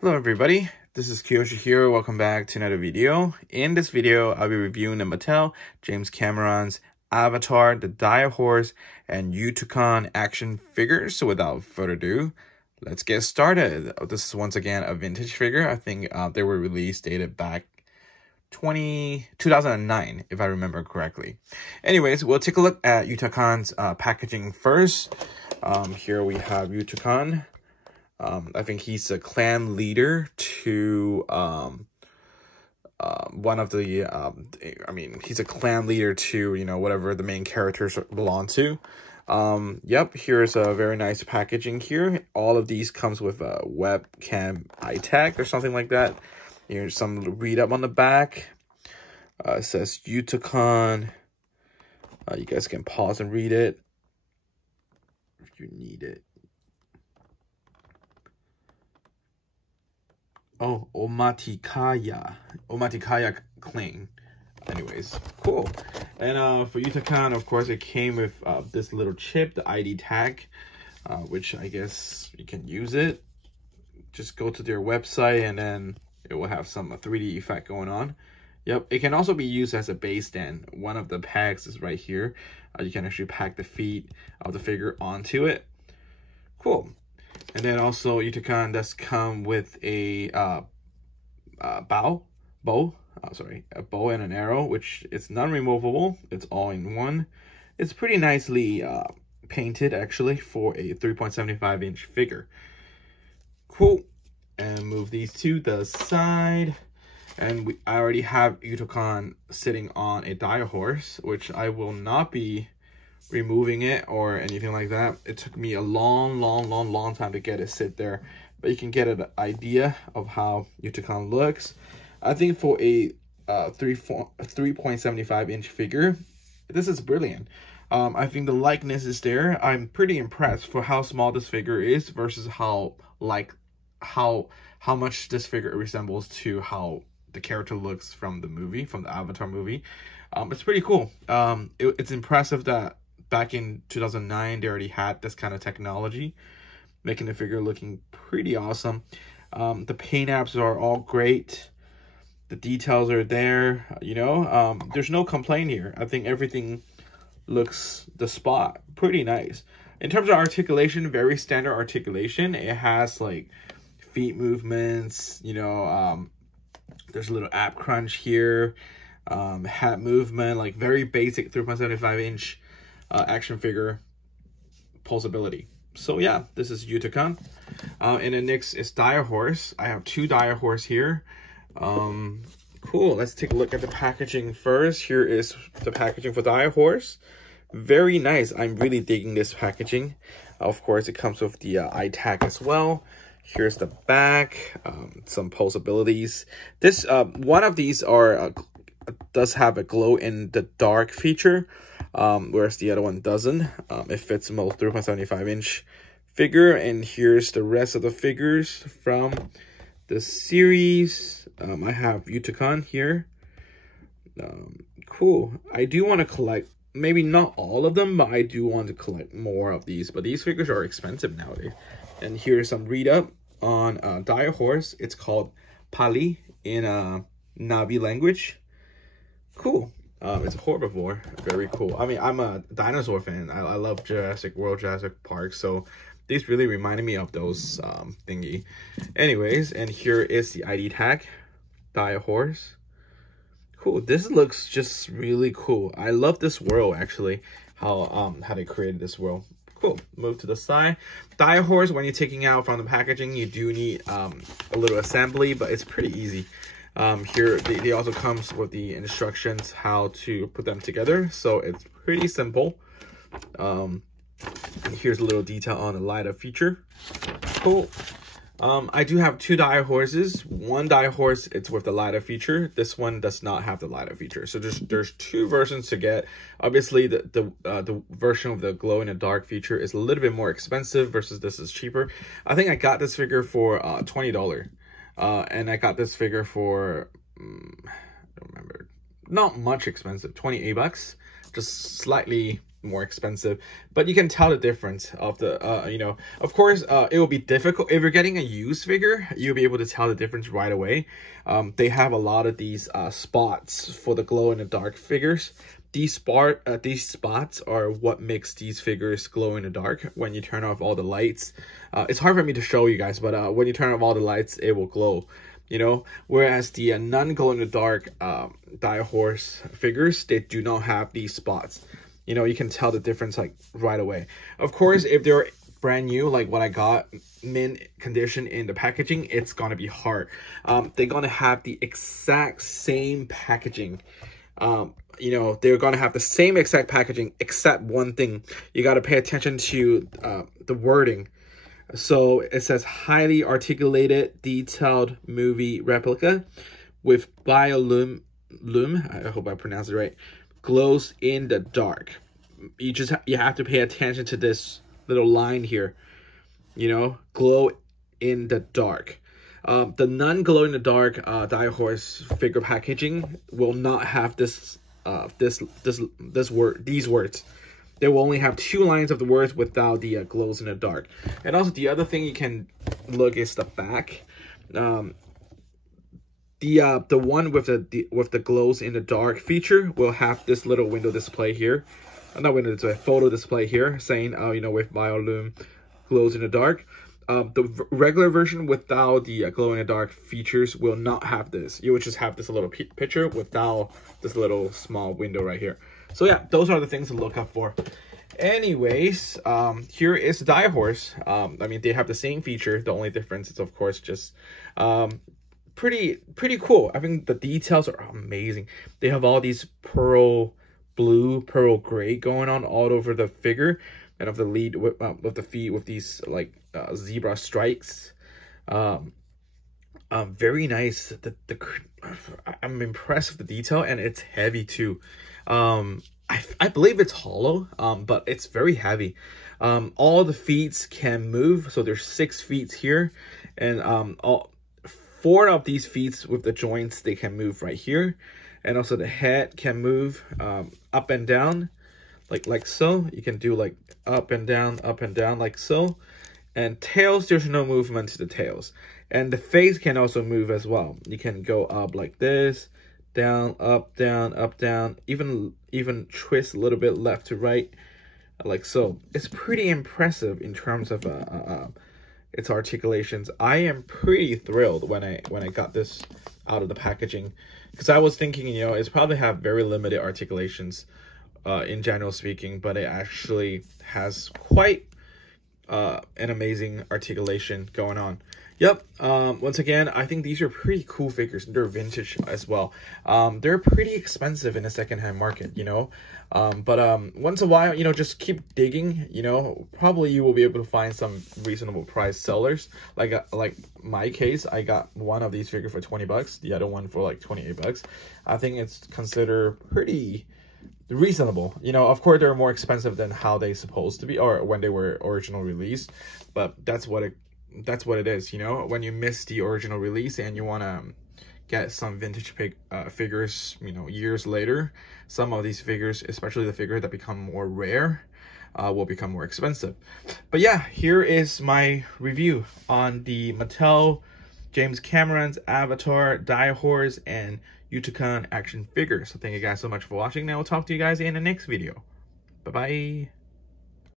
Hello everybody, this is Kiyoshi here. Welcome back to another video. In this video, I'll be reviewing the Mattel James Cameron's Avatar, the Direhorse, and Utocon action figures. So without further ado, let's get started. This is once again a vintage figure. I think they were released dated back 2009, if I remember correctly. Anyways, we'll take a look at Utocon's packaging first. Here we have Utocon. I think he's a clan leader to one of the he's a clan leader to, you know, whatever the main characters belong to. Yep, here's a very nice packaging here. All of these comes with a webcam eye tag or something like that. Here's some read up on the back. It says Utocon. You guys can pause and read it if you need it. Oh, Omatikaya cling. Anyways, cool. And for Utocon, of course, it came with this little chip, the ID tag, which I guess you can use it. Just go to their website and then it will have some 3D effect going on. Yep, it can also be used as a base stand. One of the pegs is right here. You can actually pack the feet of the figure onto it. Cool. And then also Utocon does come with a bow and an arrow, which is non-removable. It's all in one. It's pretty nicely painted actually for a 3.75 inch figure. Cool. And move these to the side. And I already have Utocon sitting on a Direhorse, which I will not be removing it or anything like that. It took me a long time to get it sit there, but you can get an idea of how Utocon looks. I think for a 3.75 inch figure, this is brilliant. I think the likeness is there. I'm pretty impressed for how small this figure is versus how much this figure resembles to how the character looks from the movie, from the Avatar movie. It's pretty cool. It's impressive that back in 2009, they already had this kind of technology, making the figure looking pretty awesome. The paint apps are all great. The details are there, you know. There's no complaint here. I think everything looks the spot. Pretty nice. In terms of articulation, very standard articulation. It has like feet movements, you know. There's a little ab crunch here. Hat movement, like very basic 3.75 inch action figure pulsability. So yeah, this is Utocon. And then next is Direhorse. I have two Direhorse here. Cool, let's take a look at the packaging first. Here is the packaging for Direhorse. Very nice. I'm really digging this packaging. Of course, it comes with the eye tag as well. Here's the back, some pulsabilities. This one of these are does have a glow in the dark feature, whereas the other one doesn't. It fits most 3.75 inch figure. And here's the rest of the figures from the series. I have Utocon here. Cool. I do want to collect, maybe not all of them, but I do want to collect more of these. But these figures are expensive nowadays. And here's some read up on Direhorse. It's called Pali in Navi language. Cool. It's a herbivore. Very cool. I mean, I'm a dinosaur fan. I love Jurassic World, Jurassic Park. So these really reminded me of those thingy. Anyways, and here is the ID tag. Direhorse. Cool. This looks just really cool. I love this world actually. How they created this world. Cool. Move to the side. Direhorse, when you're taking out from the packaging, you do need a little assembly, but it's pretty easy. Here, they also comes with the instructions how to put them together, so it's pretty simple. Here's a little detail on the light up feature. Cool. I do have two Direhorses. One Direhorse, it's with the light up feature. This one does not have the light up feature. So there's two versions to get. Obviously, the version of the glow in the dark feature is a little bit more expensive versus this is cheaper. I think I got this figure for $20. And I got this figure for I don't remember, not much expensive, 28 bucks, just slightly more expensive, but you can tell the difference of the you know, of course it will be difficult if you're getting a used figure. You'll be able to tell the difference right away. They have a lot of these spots for the glow in the dark figures. These spots are what makes these figures glow in the dark. When you turn off all the lights, it's hard for me to show you guys, but when you turn off all the lights, it will glow, you know. Whereas the non-glow in the dark Direhorse figures, they do not have these spots. You know, you can tell the difference like right away. Of course, if they're brand new, like what I got, mint condition in the packaging, it's gonna be hard. They're gonna have the exact same packaging. You know, they're gonna have the same exact packaging, except one thing. You gotta pay attention to the wording. So it says highly articulated, detailed movie replica with biolume, I hope I pronounced it right, glows in the dark. You have to pay attention to this little line here, you know, glow in the dark. The non-glow in the dark Direhorse figure packaging will not have these words. They will only have 2 lines of the words without the glows in the dark. And also the other thing you can look is the back. The one with the glows in the dark feature will have this little window display here. Not window display, photo display here saying, you know, with biolume glows in the dark. The regular version without the glow in the dark features will not have this. You would just have this little picture without this little small window right here. So yeah, those are the things to look up for. Anyways, here is the Direhorse. I mean, they have the same feature. The only difference is, of course, just pretty cool. I think the details are amazing. They have all these pearl blue, pearl gray going on all over the figure, and of the lead with the feet with these like zebra stripes. Very nice. I'm impressed with the detail, and it's heavy too. I believe it's hollow, but it's very heavy. All the feet can move, so there's 6 feet here, and all 4 of these feet with the joints, they can move right here, and also the head can move up and down, like so. You can do like up and down like so. And tails, there's no movement to the tails, and the face can also move as well. You can go up like this, down, up, down, even twist a little bit left to right, like so. It's pretty impressive in terms of its articulations. I am pretty thrilled when I got this out of the packaging, because I was thinking, you know, it's probably have very limited articulations in general speaking, but it actually has quite an amazing articulation going on. Yep. Once again, I think these are pretty cool figures. They're vintage as well. They're pretty expensive in the secondhand market, you know. But once in a while, you know, just keep digging. You know, probably you will be able to find some reasonable price sellers. Like my case, I got one of these figures for 20 bucks, the other one for like 28 bucks. I think it's considered pretty reasonable. You know, of course they're more expensive than how they supposed to be or when they were original released, but that's what it is. You know, when you miss the original release and you want to get some vintage figures, you know, years later, some of these figures, especially the figures that become more rare, will become more expensive. But yeah, here is my review on the Mattel James Cameron's Avatar, Direhorse, and Utocon action figures. So thank you guys so much for watching. Now I'll talk to you guys in the next video. Bye-bye.